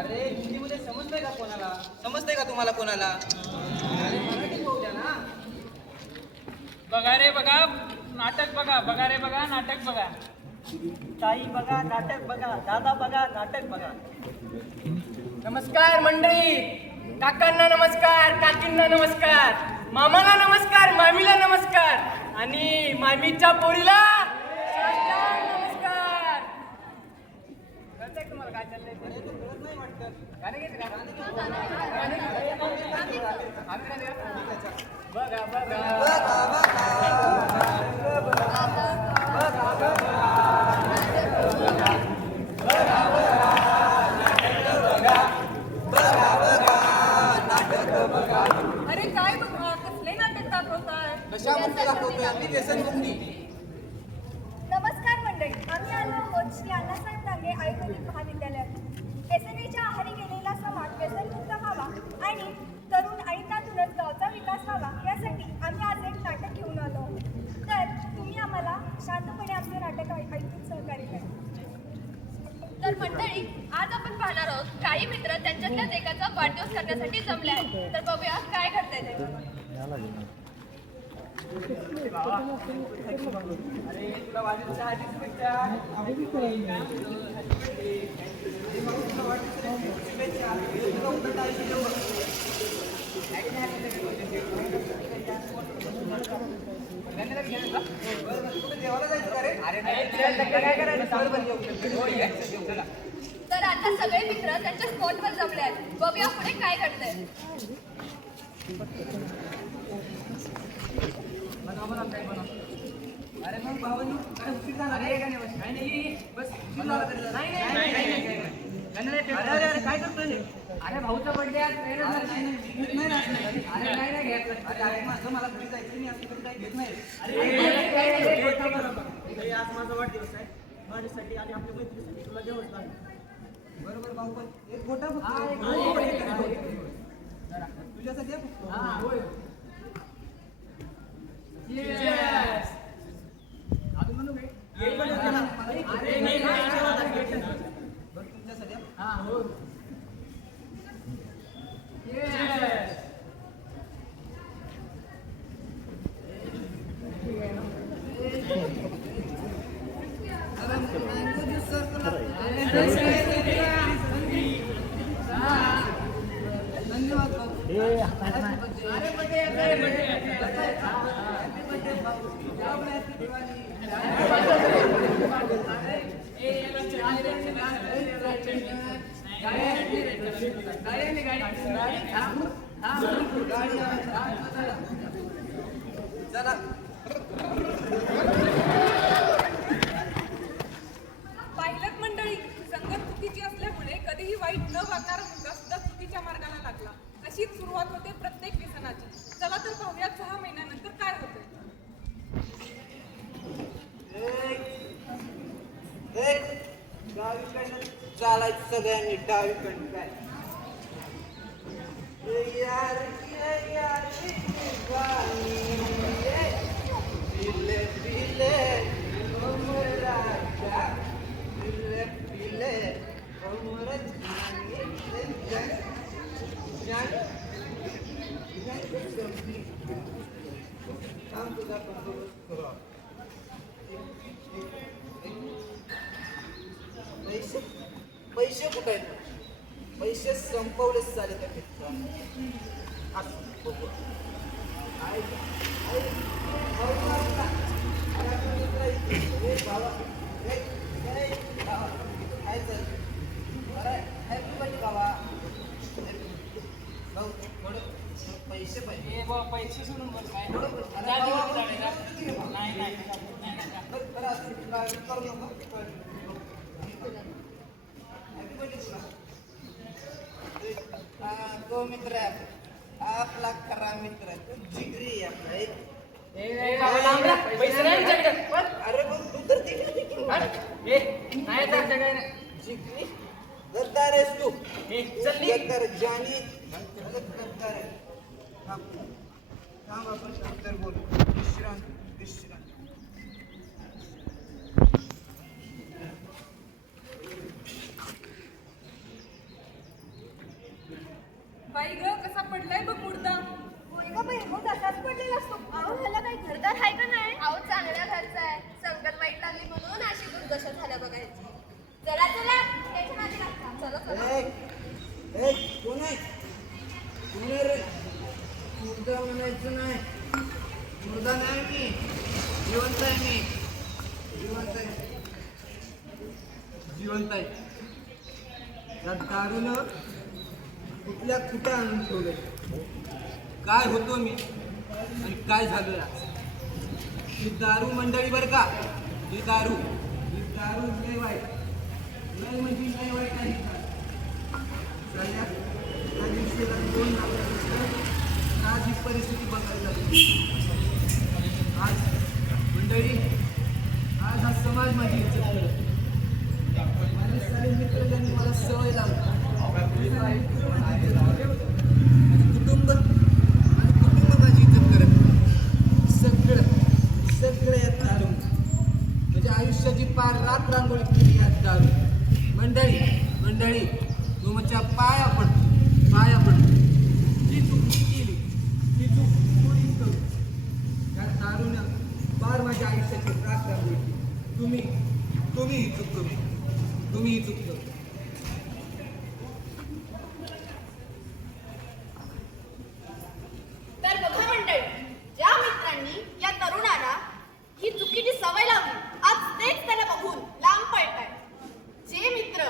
अरे हिंदीमध्ये समजतंय का कोणाला? समजतंय का तुम्हाला कोणाला? अरे मराठीत बोलू द्या ना. बघा रे बघा नाटक बघा, बघा रे बघा नाटक बघा. ताई बघा नाटक बघा, दादा बघा नाटक बघा. नमस्कार मंडळी, काकांना नमस्कार, काकींना नमस्कार, मामाला नमस्कार, मामीला नमस्कार आणि मामीच्या पोरीला साष्टांग नमस्कार. कळतंय तुम्हाला काय चाललंय? गाणं घेत का? बघा अरे काय कसले नाटक दाखवताय? कशामध्ये दाखवतोय आम्ही? व्यसन मुक्ती. नमस्कार मंडळी, आम्ही आलो आहोत श्री अण्णासाहेब डांगे आयुर्वेदिक महाविद्यालयात. व्यसनेच्या आहारी गेलेला समाज व्यसनमुक्त व्हावा आणि तरुण आणि त्यातूनच गावचा विकास व्हावा यासाठी आम्ही आज एक नाटक घेऊन आलो आहोत. तर तुम्ही आम्हाला शांतपणे आमचे नाटक ऐकून सहकार्य करा. तर मंडळी, आज आपण पाहणार आहोत काही मित्र त्यांच्यातल्याच एकाचा वाढदिवस करण्यासाठी जमले आहेत. तर बघूया काय करताय ते. अरे तुला वाढदिवसाच्या हार्दिक शुभेच्छा. देवाला जायचं का रे? अरे काय करायचं? तर आता सगळे मित्र त्यांच्या स्पॉटवर जमले आहेत. बघूया पुढे काय घडतंय. अरे मग भावांनो, काय उशीर झाला रे? काय नाही बस अरे काय करतोय? अरे भाऊचा बर्थडे आज अरे नाही घेतलं. अरे माझं मला घरी जायचं, मी असं कधी काही घेत नाही. आज माझा वाढदिवस आहे, माझ्यासाठी आणि आपल्या मैत्रीसाठी तुला जेवण लागेल. बरोबर भाऊ, पण एक गोटा फक्त. तुझ्यासाठी आहे फक्त. अजून म्हणू काय? बरं तुमच्यासाठी आहे. चला. पाहिलं मंडळी, संगत चुकीची असल्यामुळे कधीही वाईट न वागणारा मुलगा सुद्धा चुकीच्या मार्गाला लागला. अशीच सुरुवात होते प्रत्येक व्यसनाची. चला तर पाहूया 6 महिन्यानंतर काय होते. डावीकडनं चालायचं सगळ्यांनी, डावीकडनं काय? पैसे कुठे आहेत? पैसे संपवलेच चालेल त्या मित्रांनो. पैसे पाहिजे. पैसे सोडून बस काय तो मित्र आहे आपला खरा मित्र, जिगरी आपला एक. पैसे नाही आमच्याकडे. अरे मग तू तर जिगरी गद्दार आहेस तू. गद्दार जानी गद्दार आहे. थांब आपण नंतर बोलू. विश्रांती. बाई ग कसा पडलाय बघ मुर्दा. होय ग बाई, मग असाच पडलेला असतो. अहो ह्याला काही घरदार आहे का नाही? अहो चांगल्या घरचा आहे. संकट वाईट लागली म्हणून अशी दुर्दशा झाल्या बघायची. चला चला त्याच्या मागे लागता. चला चला. कोण आहे? कोण आहे रे? मुर्दा म्हणायचं नाही. मुर्दा नाही मी, जिवंत आहे मी. जिवंत आहे. जिवंत आहे. त्या दारूनं कुठल्या कुठं आणून ठेवलं. काय होतो मी आणि काय झालं आज. ही दारू मंडळी बरं का, ही दारू लय वाईट, लय म्हणजे लय वाईट आहे. त्या दिवशीला 2 नावानंतर आज ही परिस्थिती बघायला लागली. आज मंडळी, आज हा समाज माझी इज्जत करत. माझे सारे मित्र ज्यांनी मला सवय लावली, कुटुंब माझी इज्जत करत. सगळं यात दारू म्हणजे आयुष्याची पार रात रांगोळी केली यात दारू. मंडळी तुमच्या पाया पडतो. जी चूक मी केली ती चूक कोणीच करू. या दारूनं पार माझ्या आयुष्याची रात रांगोळी केली. तुम्ही ही चूक करू. तर बघा मंडळी, ज्या मित्रांनी या तरुणाला ही चुकीची सवय लावली, आज तेच त्याला बघून लांब पळताय. जे मित्र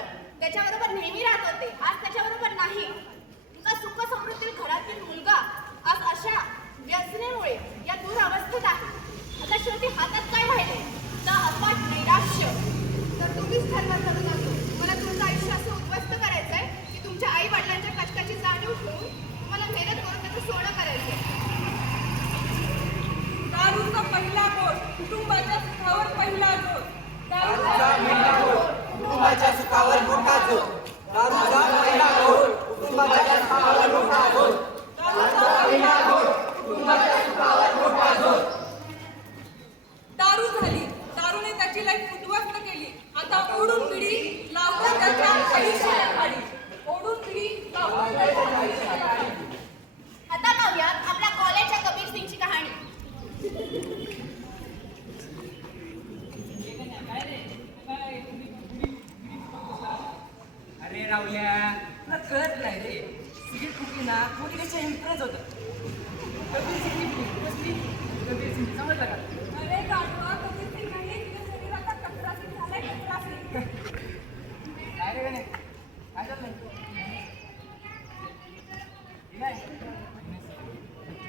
त्याच्याबरोबर नेहमी राहत होते, आज त्याच्याबरोबर नाही. तुझा सुख समृद्धीतील घरातील मुलगा आज अशा व्यसनेमुळे या दुरावस्थेत आहे. आता शेवटी हातात काय राहिले तर अफाट नैराश्य. तर तुम्हीच ठरवा तरुणांनो, मला तुमचं आयुष्य असं उद्ध्वस्त करायचंय की तुमच्या आई वडिलांच्या कष्टाची जाणीव ठेवून तुम्हाला मेहनत करून त्याचं सोनं करायचंय. दारूचा पहिला घोट, कुटुंबाच्या सुखावर पहिला जोर. कुटुंबाच्या सुखावर मोठा जोर. दारूचा पहिला घोट, कुटुंबाच्या सुखावर मोठा जोर. दारू झाली, दारूने त्याची लाईफ उद्ध्वस्त केली. आता ओढून पिढी लावतात त्याच्या आयुष्याला खाली. ओढून पिढी लावतात त्याच्या आयुष्याला खाली. आता पाहूयात आपल्या कॉलेजच्या कबीर सिंगची कहाणी. अरे राहुल्या, तुला कळत नाही रे. सिगरेट फुकली ना कोणी त्याच्या इम्प्रेस होतं. कबीर सिंग समजलं का? अरे गाढवा, कबीर सिंग नाही, तुझ्या शरीराचा कचरा सिंग झालाय, कचरा सिंग. काय रे गणे, काय चाललंय? ठीक आहे.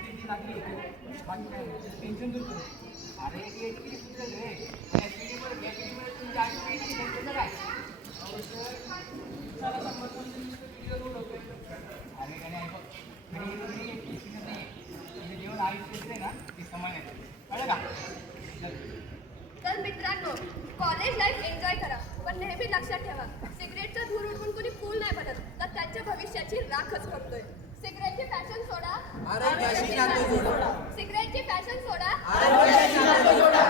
किती लागली बाकी काय टेन्शन दूर करू. अरे ते किती सुचलं रे. या पिढीमुळे तुमची आठ पिढी त्यांचं काय. अरे गणे जेवण आयुष्य ना ते समाजाचं कळलं का. तर मित्रांनो, कॉलेज लाईफ एन्जॉय करा, पण नेहमी लक्षात ठेवा, सिगरेटचा धूर उडवून कोणी फूल नाही बनत, तर त्यांच्या भविष्याची राखच करतोय. सिगरेटची फॅशन सोडा, आरोग्याशी नातं जोडा. सिगरेटची फॅशन सोडा, आरोग्याशी नातं जोडा.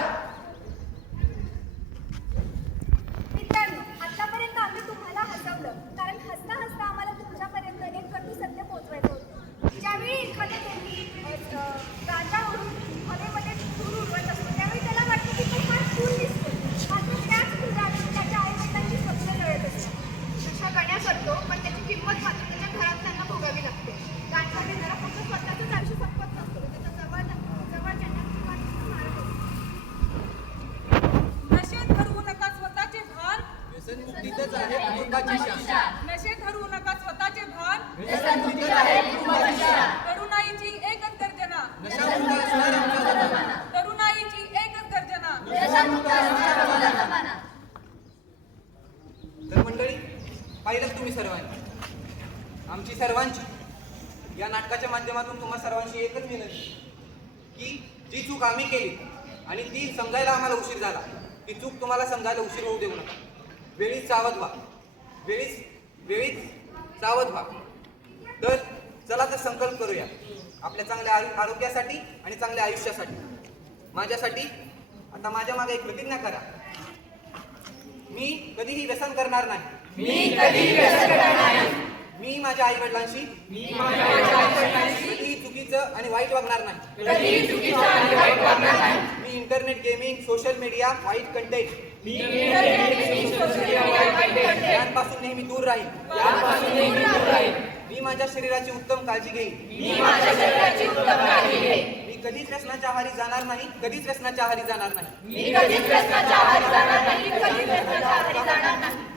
मित्रांनो, आतापर्यंत आम्ही तुम्हाला हसवलं, कारण हसता हसता आम्हाला तुमच्यापर्यंत एक कटू सत्य पोहोचवायचं होतं. ज्यावेळी एखाद्या व्यक्ती गांजावरून हवेमध्ये धूर उडवत असतो, त्यावेळी त्याला वाटतं की तो फार फूल दिसतो. मात्र त्याच धुरातून त्याच्या आईवडिलांची स्वप्न जळत असतात. तशा गण्या करतो, पण त्याची किंमत मात्र त्याच्या घरात त्यांना भोगावी लागते. गांजा घेणारा फक्त स्वतःच आयुष्य संपत नसतो, त्याच्या जवळच्यांना मारत असतो. नशेत हरवू नका स्वतःचे भान. व्यसनमुक्तीतच आहे कुटुंबाची शान. नशेत हरवू नका स्वतःचे भान. व्यसनमुक्तीत आहे कुटुंबाची शान. तरुणाईची एकच गर्जना. नशामुक्त असणार आमचा जमाना. तरुणाईची एकच गर्जना. तर मंडळी, पाहिलं तुम्ही सर्वांनी, आमची सर्वांची या नाटकाच्या माध्यमातून तुम्हा सर्वांची एकच विनंती की जी चूक आम्ही केली आणि ती समजायला आम्हाला उशीर झाला, ती चूक तुम्हाला समजायला उशीर होऊ देऊ नका. वेळीच सावध व्हा. सावध व्हा. तर चला तर संकल्प करूया आपल्या चांगल्या आरोग्यासाठी आणि चांगल्या आयुष्यासाठी. माझ्यासाठी आता माझ्या मागे एक प्रतिज्ञा करा. मी कधीही व्यसन करणार नाही. मी माझ्या आई वडिलांशी कधीही चुकीचं आणि वाईट वागणार नाही. मी इंटरनेट गेमिंग सोशल मीडिया वाईट कंटेंट यांपासून नेहमी दूर राहील. मी माझ्या शरीराची उत्तम काळजी घेईन. मी कधीच व्यसनाच्या आहारी जाणार नाही.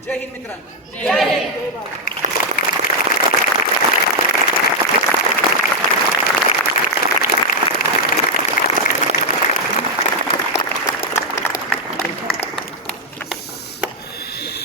जय हिंद मित्रांनो.